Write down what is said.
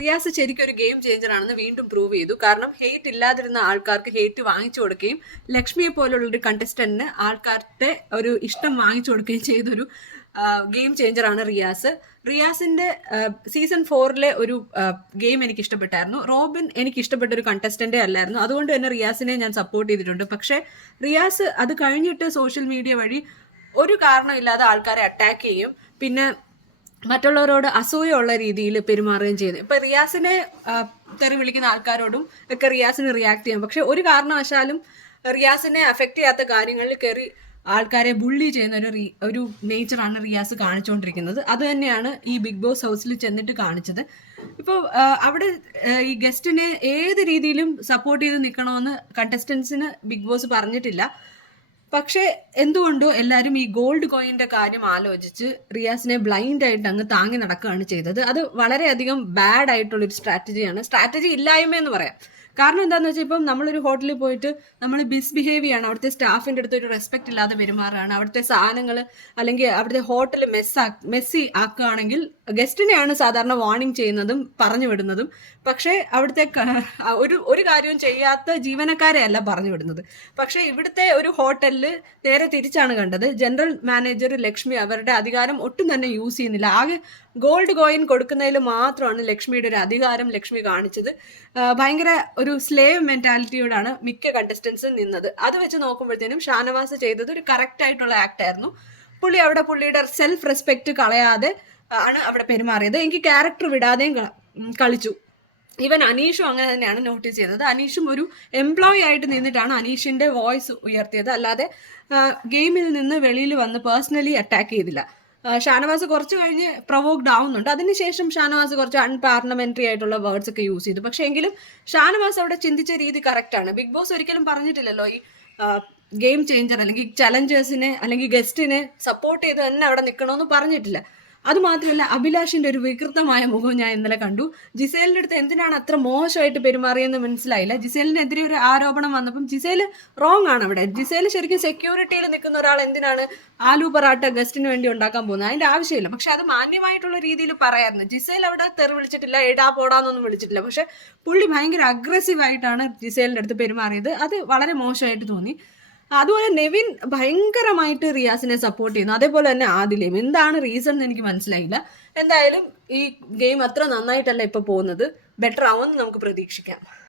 റിയാസ് ശരിക്കും ഒരു game changer ആണെന്ന് വീണ്ടും പ്രൂവ് ചെയ്തു. കാരണം ഹെയ്റ്റ് ഇല്ലാതിരുന്ന ആൾക്കാർക്ക് ഹെയ്റ്റ് വാങ്ങിച്ചു കൊടുക്കുകയും ലക്ഷ്മിയെ പോലുള്ള ഒരു കണ്ടസ്റ്റന്റിന് ആൾക്കാരുടെ ഒരു ഇഷ്ടം വാങ്ങിച്ചു കൊടുക്കുകയും ചെയ്തൊരു ഗെയിം ചേഞ്ചർ ആണ് റിയാസിന്റെ സീസൺ 4 ഒരു ഗെയിം എനിക്ക് ഇഷ്ടപ്പെട്ടായിരുന്നു. റോബിൻ എനിക്ക് ഇഷ്ടപ്പെട്ട ഒരു കണ്ടസ്റ്റന്റേ അല്ലായിരുന്നു. അതുകൊണ്ട് തന്നെ റിയാസിനെ ഞാൻ സപ്പോർട്ട് ചെയ്തിട്ടുണ്ട്. പക്ഷെ റിയാസ് അത് കഴിഞ്ഞിട്ട് സോഷ്യൽ മീഡിയ വഴി ഒരു കാരണമില്ലാതെ ആൾക്കാരെ അറ്റാക്ക് ചെയ്യും, പിന്നെ മറ്റുള്ളവരോട് അസൂയുള്ള രീതിയിൽ പെരുമാറുകയും ചെയ്തു. ഇപ്പൊ റിയാസിനെ തെറി വിളിക്കുന്ന ആൾക്കാരോടും ഒക്കെ റിയാസിന് റിയാക്ട് ചെയ്യാം. പക്ഷെ ഒരു കാരണവശാലും റിയാസിനെ അഫക്റ്റ് ചെയ്യാത്ത കാര്യങ്ങളിൽ കയറി ആൾക്കാരെ ബുള്ളി ചെയ്യുന്ന ഒരു നേച്ചറാണ് റിയാസ് കാണിച്ചുകൊണ്ടിരിക്കുന്നത്. അത് തന്നെയാണ് ഈ ബിഗ് ബോസ് ഹൗസിൽ ചെന്നിട്ട് കാണിച്ചത്. ഇപ്പോൾ അവിടെ ഈ ഗസ്റ്റിനെ ഏത് രീതിയിലും സപ്പോർട്ട് ചെയ്ത് നിൽക്കണമെന്ന് കണ്ടസ്റ്റൻസിന് ബിഗ് ബോസ് പറഞ്ഞിട്ടില്ല. പക്ഷെ എന്തുകൊണ്ടോ എല്ലാവരും ഈ ഗോൾഡ് കോയിന്റെ കാര്യം ആലോചിച്ച് റിയാസിനെ ബ്ലൈൻഡ് ആയിട്ട് അങ്ങ് താങ്ങി നടക്കുകയാണ് ചെയ്തത്. അത് വളരെയധികം ബാഡ് ആയിട്ടുള്ളൊരു സ്ട്രാറ്റജിയാണ്. സ്ട്രാറ്റജി ഇല്ലായ്മ എന്ന് പറയാം. കാരണം എന്താണെന്ന് വെച്ചാൽ ഇപ്പം നമ്മളൊരു ഹോട്ടലിൽ പോയിട്ട് നമ്മൾ മിസ്ബിഹേവ് ചെയ്യാണ്, അവിടുത്തെ സ്റ്റാഫിൻ്റെ അടുത്ത് ഒരു റെസ്പെക്റ്റ് ഇല്ലാതെ പെരുമാറുകയാണ്, അവിടുത്തെ സാധനങ്ങൾ അല്ലെങ്കിൽ അവിടുത്തെ ഹോട്ടൽ മെസ്സി ആക്കുകയാണെങ്കിൽ ഗസ്റ്റിനെയാണ് സാധാരണ വാർണിംഗ് ചെയ്യുന്നതും പറഞ്ഞു വിടുന്നതും. പക്ഷേ അവിടുത്തെ ഒരു കാര്യവും ചെയ്യാത്ത ജീവനക്കാരെ അല്ല പറഞ്ഞു വിടുന്നത്. പക്ഷേ ഇവിടുത്തെ ഒരു ഹോട്ടലിൽ നേരെ തിരിച്ചാണ് കണ്ടത്. ജനറൽ മാനേജർ ലക്ഷ്മി അവരുടെ അധികാരം ഒട്ടും തന്നെ യൂസ് ചെയ്യുന്നില്ല. ആകെ ഗോൾഡ് കോയിൻ കൊടുക്കുന്നതിൽ മാത്രമാണ് ലക്ഷ്മിയുടെ ഒരു അധികാരം ലക്ഷ്മി കാണിച്ചത്. ഭയങ്കര ഒരു സ്ലേവ് മെന്റാലിറ്റിയോടാണ് മിക്ക കണ്ടസ്റ്റൻസും നിന്നത്. അത് വെച്ച് നോക്കുമ്പോഴത്തേനും ഷാനവാസ് ചെയ്തത് ഒരു കറക്റ്റ് ആയിട്ടുള്ള ആക്ട് ആയിരുന്നു. പുള്ളി അവിടെ പുള്ളിയുടെ സെൽഫ് റെസ്പെക്ട് കളയാതെ ആണ് അവിടെ പെരുമാറിയത്. എനിക്ക് ക്യാരക്ടർ വിടാതെയും കളിച്ചു. ഈവൻ അനീഷും അങ്ങനെ തന്നെയാണ് നോട്ടീസ് ചെയ്തത്. അനീഷും ഒരു എംപ്ലോയി ആയിട്ട് നിന്നിട്ടാണ് അനീഷിന്റെ വോയിസ് ഉയർത്തിയത്, അല്ലാതെ ഗെയിമിൽ നിന്ന് വെളിയിൽ വന്ന് പേഴ്സണലി അറ്റാക്ക് ചെയ്തില്ല. ഷാനവാസ് കുറച്ച് കഴിഞ്ഞ് പ്രൊവോക്ഡ് ആവുന്നുണ്ട്. അതിനുശേഷം ഷാനവാസ് കുറച്ച് അൺപാർലമെന്ററി ആയിട്ടുള്ള വേർഡ്സ് ഒക്കെ യൂസ് ചെയ്തു. പക്ഷെ എങ്കിലും ഷാനവാസ് അവിടെ ചിന്തിച്ച രീതി കറക്റ്റാണ്. ബിഗ് ബോസ് ഒരിക്കലും പറഞ്ഞിട്ടില്ലല്ലോ ഈ ഗെയിം ചേഞ്ചർ അല്ലെങ്കിൽ ചലഞ്ചേഴ്സിനെ അല്ലെങ്കിൽ ഗസ്റ്റിനെ സപ്പോർട്ട് ചെയ്ത് തന്നെ അവിടെ നിൽക്കണമെന്ന് പറഞ്ഞിട്ടില്ല. അതുമാത്രമല്ല, അഭിലാഷിന്റെ ഒരു വികൃതമായ മുഖം ഞാൻ ഇന്നലെ കണ്ടു. ജിസേലിന്റെ അടുത്ത് എന്തിനാണ് അത്ര മോശമായിട്ട് പെരുമാറിയെന്ന് മനസ്സിലായില്ല. ജിസേലിനെതിരെ ഒരു ആരോപണം വന്നപ്പം ജിസേൽ റോങ് ആണ് അവിടെ. ജിസേൽ ശരിക്കും സെക്യൂരിറ്റിയിൽ നിൽക്കുന്ന ഒരാൾ എന്തിനാണ് ആലു പറാട്ട ഗസ്റ്റിന് വേണ്ടി ഉണ്ടാക്കാൻ പോകുന്നത്? അതിന്റെ ആവശ്യമില്ല. പക്ഷെ അത് മാന്യമായിട്ടുള്ള രീതിയിൽ പറയായിരുന്നു. ജിസേൽ അവിടെ തെറി വിളിച്ചിട്ടില്ല, എടാ പോടാന്നൊന്നും വിളിച്ചിട്ടില്ല. പക്ഷെ പുള്ളി ഭയങ്കര അഗ്രസീവായിട്ടാണ് ജിസേലിന്റെ അടുത്ത് പെരുമാറിയത്. അത് വളരെ മോശമായിട്ട് തോന്നി. അതുപോലെ നെവിൻ ഭയങ്കരമായിട്ട് റിയാസിനെ സപ്പോർട്ട് ചെയ്യുന്നു. അതേപോലെ തന്നെ ആദിലയും. എന്താണ് റീസൺ എന്ന് എനിക്ക് മനസ്സിലായില്ല. എന്തായാലും ഈ ഗെയിം അത്ര നന്നായിട്ടല്ല ഇപ്പൊ പോകുന്നത്. ബെറ്റർ ആവുമെന്ന് നമുക്ക് പ്രതീക്ഷിക്കാം.